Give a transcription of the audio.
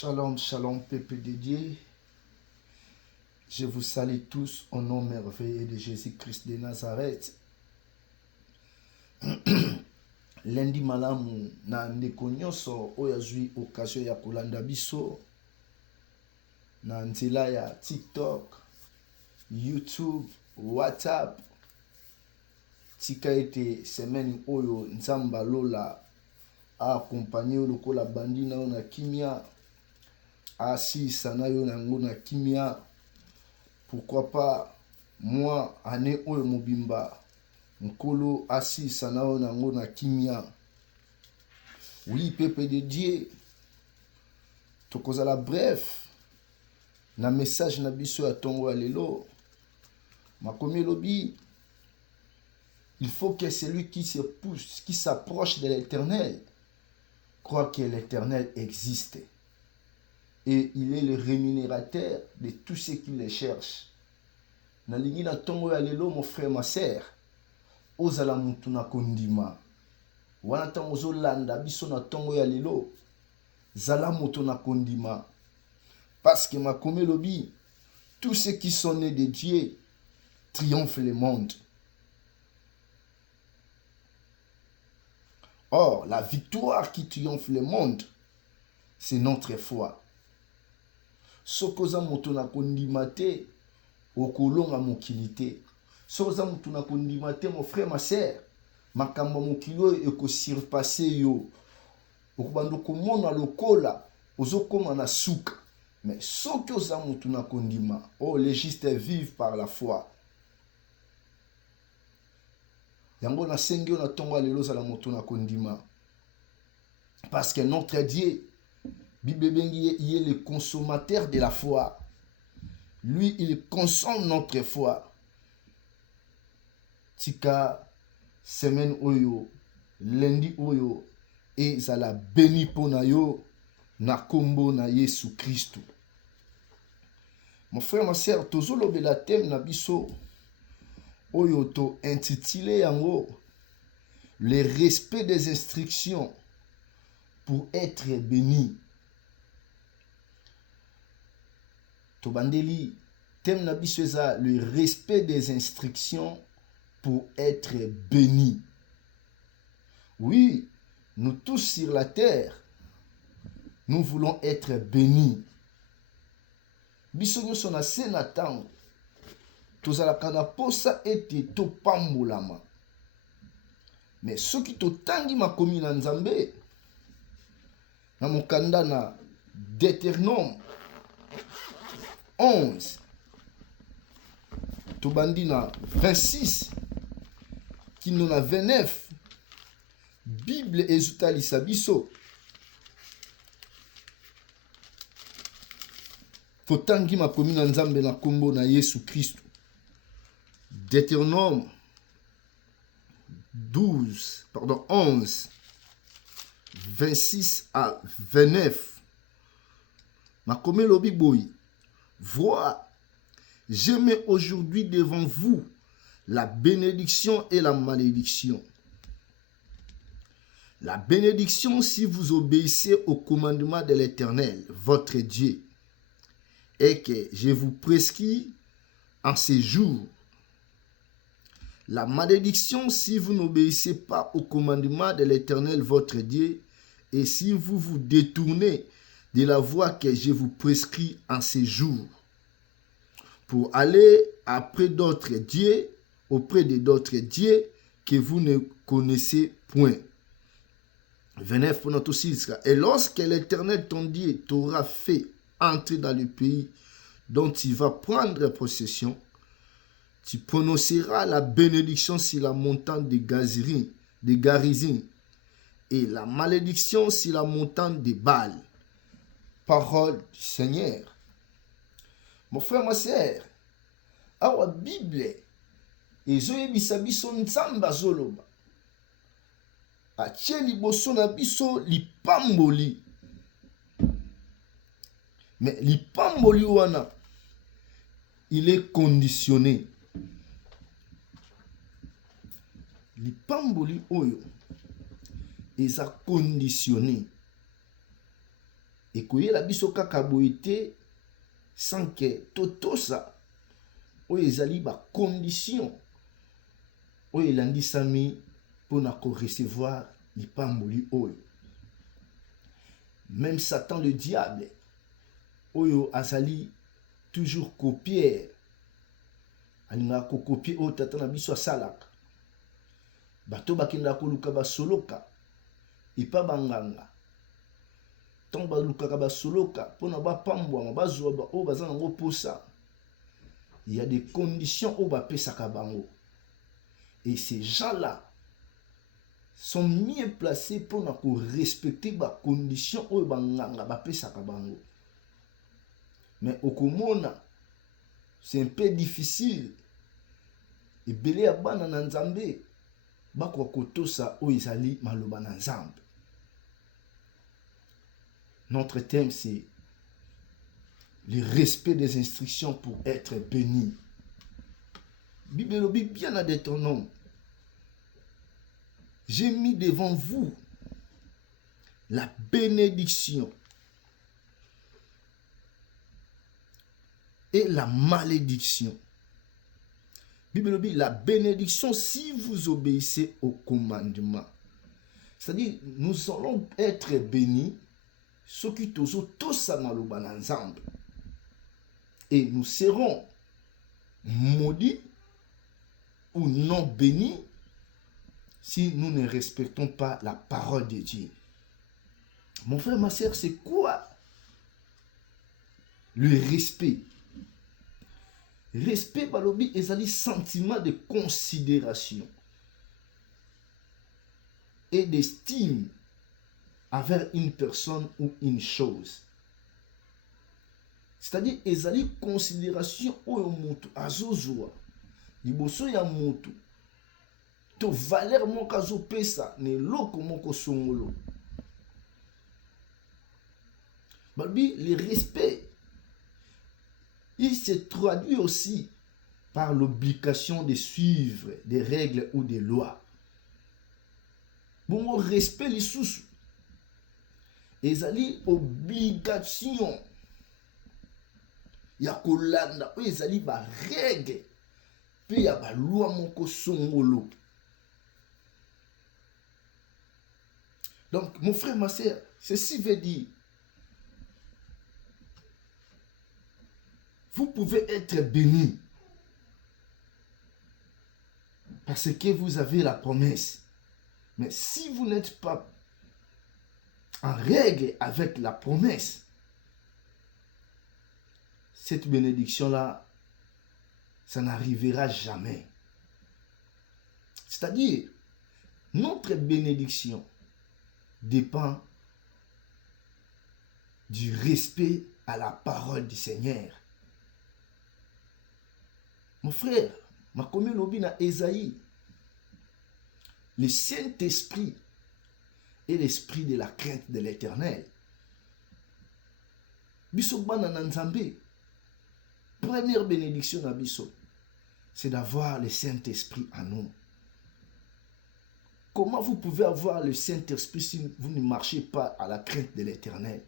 Shalom, shalom, peuple de Dieu. Je vous salue tous au nom merveilleux de Jésus-Christ de Nazareth. Lundi malamu na ndeko nyonso oyo azwi occasion ya kolanda biso na nzela ya TikTok, YouTube, WhatsApp. Tika ete semaine oyo nzamba lola accompagné lokola bandi na yo na kimia, asisa na yo nango na kimia. Pourquoi pas moi année oyo mobimba nkolo asisa na yo nango na kimia. Oui, peuple de Dieu, tokozala bref na message na biso ya tongo ya lelo. Makomi lobi, il faut que celui qui se pousse, qui s'approche de l'Éternel, croit que l'Éternel existe. Et il est le rémunérateur de tous ceux qui le cherchent. Nalingi na tongo ya lelo, mon frère, ma sœur, ozala mutu na kondima. Wana tango zolanda biso na tongo ya lelo, zala mutu na kondima. Parce que makomi lobi, tous ceux qui sont nés de Dieu triomphent le monde. Or, la victoire qui triomphe le monde, c'est notre foi. Sokoza moto na kondima te, okolonga mokili te. Sokoza moto na kondima te, mon frère, ma sœur, makambo mokili oyo ekosurpase yo. Okobanda komona lokola ozokoma na suka. Mais soki oza moto na kondima, oh, les justes vivent par la foi. Yango na sengi na tongo lelo za la moto na kondima. Parce que notre Dieu, Bible bengi, il est le consommateur de la foi. Lui, il consomme notre foi. Tika semaine oyo, lundi oyo, et zala béni pona yo na kombo na Yesu Christu. Mon frère, ma sœur, tozolo bela thème na biso oyo to intitulé yango le respect des instructions pour être béni. To bandeli thème na biso eza le respect des instructions pour être béni. Oui, nous tous sur la terre, nous voulons être bénis. Biso nyonso na se na tango tozalaka na posa ete topambolama. Mais soki totangi makomi na Nzambe na mokanda na Deutéronome 11 tobandi na 26 kino na 29, Bible ezotalisa biso totangi makomi na Nzambe na kombo na Yesu Christu. Deutéronome 11, 26 à 29. Makomi lobi boy. Vois, je mets aujourd'hui devant vous la bénédiction et la malédiction. La bénédiction si vous obéissez au commandement de l'Éternel, votre Dieu, et que je vous prescris en ces jours. La malédiction si vous n'obéissez pas au commandement de l'Éternel, votre Dieu, et si vous vous détournez de la voie que je vous prescris en ces jours, pour aller après d'autres dieux, auprès de d'autres dieux que vous ne connaissez point. 29 pour notre site. Et lorsque l'Éternel ton Dieu t'aura fait entrer dans le pays dont tu vas prendre possession, tu prononceras la bénédiction sur la montagne de Garizim, et la malédiction sur la montagne de Baal. Parole du Seigneur. Mon frère, ma sœur, awa Bible ezoyebisa biso Nzamba zoloba atie liboso na biso lipamboli. Mais lipamboli wana, il est conditionné. Lipamboli oyo eza conditionné. Et koyela biso kaka boye te sans que totosa oyo ezali ba condition oyo elandisami mpona korecevoir lipamboli oyo. Même Satan le diable oyo azali toujours copier alingaka kokopie oyo tata na biso asalaka. Bato bakendaka koluka basoloka epa banganga ntango balukaka basoloka mpona bapambwama bazwa oyo baza nango posa. Il y a des conditions oyo bapesaka bango. Et ces gens-là sont mieux placés pour respecter les conditions oyo banganga bapesaka bango. Mais okomona c'est un peu difficile. Ebele ya bana na nzambe bakwa kotosa oyo ezali maloba na nzambe. Notre thème c'est le respect des instructions pour être béni. Bible lobi bien à ton nom. J'ai mis devant vous la bénédiction et la malédiction. Bible dit la bénédiction si vous obéissez au commandement. C'est-à-dire, nous allons être bénis, ce qui tous ensemble. Et nous serons maudits ou non bénis si nous ne respectons pas la parole de Dieu. Mon frère, ma soeur, c'est quoi le respect? Respect, balobi, ezali sentiment de considération et d'estime envers une personne ou une chose. C'est-à-dire, ezali considération oyo mutu azozwa liboso ya mutu to valeur moko azopesa ne loko moko songolo. Balobi, le respect il se traduit aussi par l'obligation de suivre des règles ou des lois. Bon, respect les sous. Ezali obligation. Ya kolanda, ezali ba règle. Puis ya ba loi moko songolo. Donc, mon frère, ma soeur, ceci veut dire vous pouvez être béni parce que vous avez la promesse. Mais si vous n'êtes pas en règle avec la promesse, cette bénédiction-là, ça n'arrivera jamais. C'est-à-dire, notre bénédiction dépend du respect à la parole du Seigneur. Mon frère, ma commune lobina Esaïe, le Saint-Esprit et l'esprit de la crainte de l'Éternel. Biso bana na Nzambe, première bénédiction à biso, c'est d'avoir le Saint-Esprit en nous. Comment vous pouvez avoir le Saint-Esprit si vous ne marchez pas à la crainte de l'Éternel?